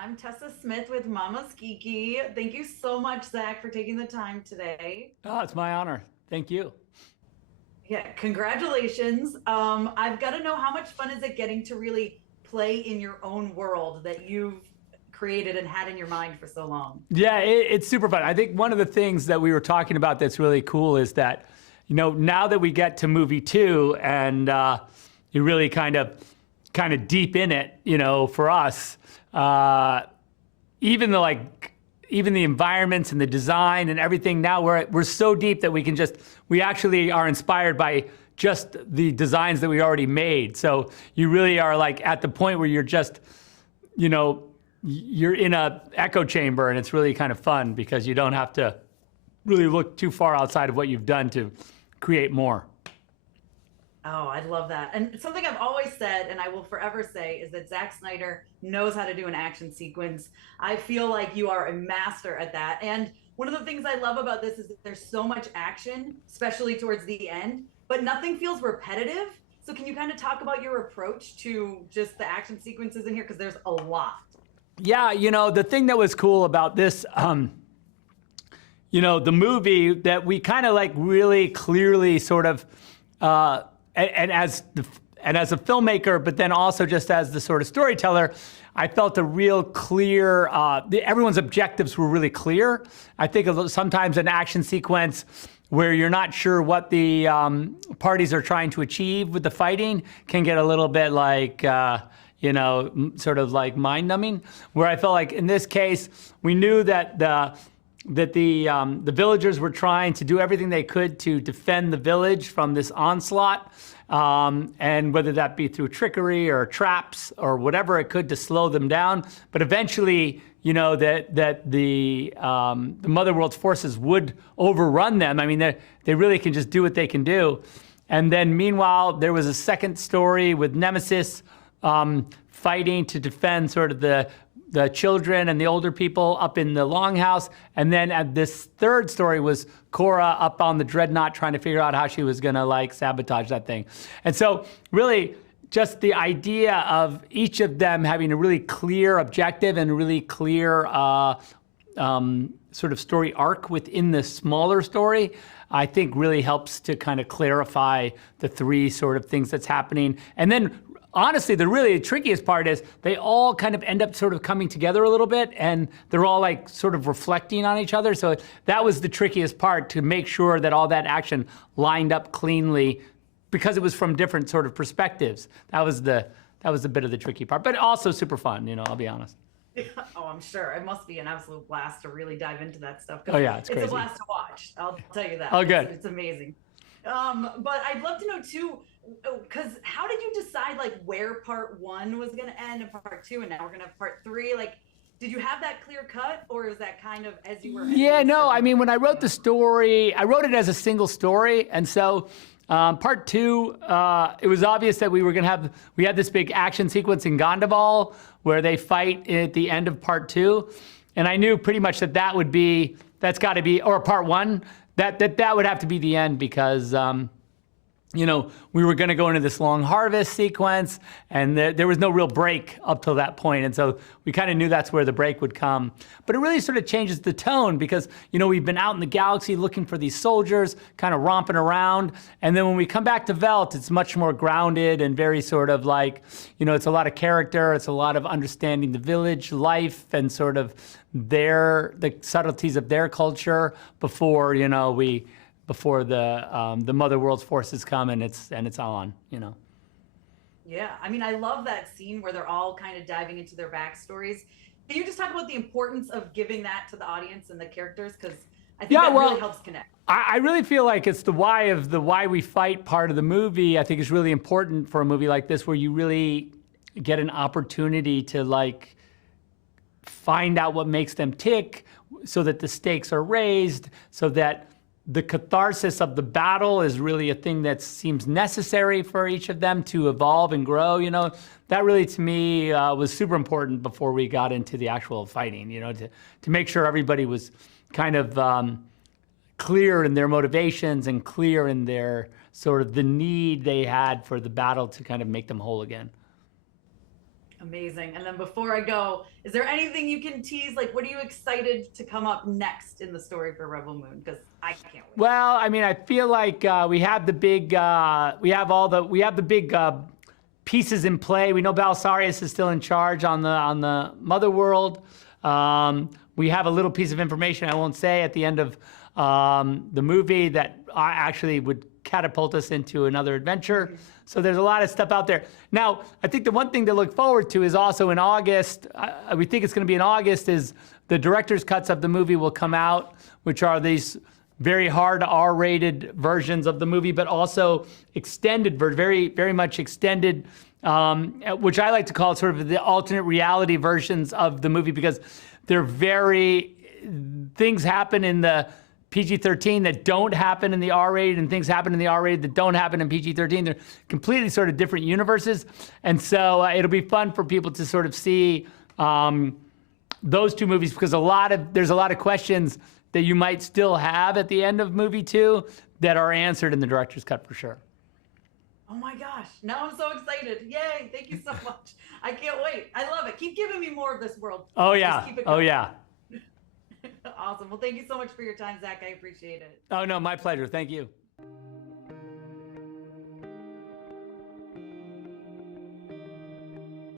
I'm Tessa Smith with MamasGeeky. Thank you so much, Zach, for taking the time today. Oh, it's my honor. Thank you. Yeah, congratulations. I've got to know, how much fun is it getting to really play in your own world that you've created and had in your mind for so long? Yeah, it's super fun. I think one of the things that we were talking about that's really cool is that, now that we get to movie two and you're really kind of deep in it, for us, even the even the environments and the design and everything. Now we're so deep that we actually are inspired by just the designs that we already made. So you really are like at the point where you're just, you're in a echo chamber, and it's really kind of fun because you don't have to really look too far outside of what you've done to create more. Oh, I love that. And something I've always said, and I will forever say, is that Zack Snyder knows how to do an action sequence. I feel like you are a master at that. And one of the things I love about this is that there's so much action, especially towards the end, but nothing feels repetitive. So can you kind of talk about your approach to just the action sequences in here? Because there's a lot. Yeah, the thing that was cool about this, the movie that we kind of like really clearly sort of, and as a filmmaker, but then also just as the sort of storyteller, I felt a real clear, everyone's objectives were really clear. I think sometimes an action sequence where you're not sure what the parties are trying to achieve with the fighting can get a little bit like, sort of like mind-numbing. Where I felt like in this case, we knew that the villagers were trying to do everything they could to defend the village from this onslaught, and whether that be through trickery or traps or whatever it could to slow them down. But eventually, that the Mother World's forces would overrun them. I mean, they really can just do what they can do. And then meanwhile, there was a second story with Nemesis fighting to defend sort of the children and the older people up in the longhouse. And then this third story was Cora up on the dreadnought trying to figure out how she was gonna like sabotage that thing. And so really just the idea of each of them having a really clear objective and a really clear sort of story arc within the smaller story, I think really helps to kind of clarify the three sort of things that's happening. And then honestly, the really trickiest part is they all kind of end up sort of coming together a little bit, and they're all like sort of reflecting on each other. So that was the trickiest part, to make sure that all that action lined up cleanly, because it was from different sort of perspectives. That was a bit of the tricky part, but also super fun, I'll be honest. Oh, I'm sure. It must be an absolute blast to really dive into that stuff. Oh yeah, it's crazy. It's a blast to watch. I'll tell you that. Oh, good. It's amazing. But I'd love to know too, because how did you decide like where part one was going to end and part two, and now we're going to have part three? Like, did you have that clear cut, or is that kind of as you were? Yeah, no. I mean, when I wrote the story, I wrote it as a single story, and so part two, it was obvious that we had this big action sequence in Gondoval where they fight at the end of part two, and I knew pretty much that's got to be, or part one, that would have to be the end, because we were going to go into this long harvest sequence, and there was no real break up till that point. And so we kind of knew that's where the break would come. But it really sort of changes the tone, because, we've been out in the galaxy looking for these soldiers, kind of romping around. And then when we come back to Velt, it's much more grounded and very sort of like, it's a lot of character. It's a lot of understanding the village life and sort of the subtleties of their culture before, before the Mother World's forces come and it's on, Yeah, I mean, I love that scene where they're all kind of diving into their backstories. Can you just talk about the importance of giving that to the audience and the characters? Because I think that really helps connect. I really feel like it's the why we fight part of the movie. I think is really important for a movie like this, where you really get an opportunity to like find out what makes them tick, so that the stakes are raised, so that the catharsis of the battle is really a thing that seems necessary for each of them to evolve and grow. That really, to me, was super important before we got into the actual fighting, to make sure everybody was kind of clear in their motivations and clear in their sort of the need they had for the battle to kind of make them whole again. Amazing. And then before I go, is there anything you can tease? Like, what are you excited to come up next in the story for Rebel Moon? Because I can't wait. Well, I mean, I feel like we have the big, we have the big pieces in play. We know Balisarius is still in charge on the Mother World. We have a little piece of information I won't say at the end of the movie that actually would catapult us into another adventure. So there's a lot of stuff out there. Now, I think the one thing to look forward to is also in August, we think it's going to be in August, is the director's cuts of the movie will come out, which are these very hard R-rated versions of the movie, but also extended, very, very much extended, which I like to call sort of the alternate reality versions of the movie, because they're things happen in the PG-13 that don't happen in the R-rated, and things happen in the R-rated that don't happen in PG-13. They're completely sort of different universes. And so it'll be fun for people to sort of see those two movies, because there's a lot of questions that you might still have at the end of movie 2 that are answered in the director's cut for sure. Oh my gosh, now I'm so excited. Yay, thank you so much. I can't wait. I love it. Keep giving me more of this world. Oh yeah, Just keep it oh going. yeah. Awesome. Well, thank you so much for your time, Zach. I appreciate it. Oh no, my pleasure. Thank you.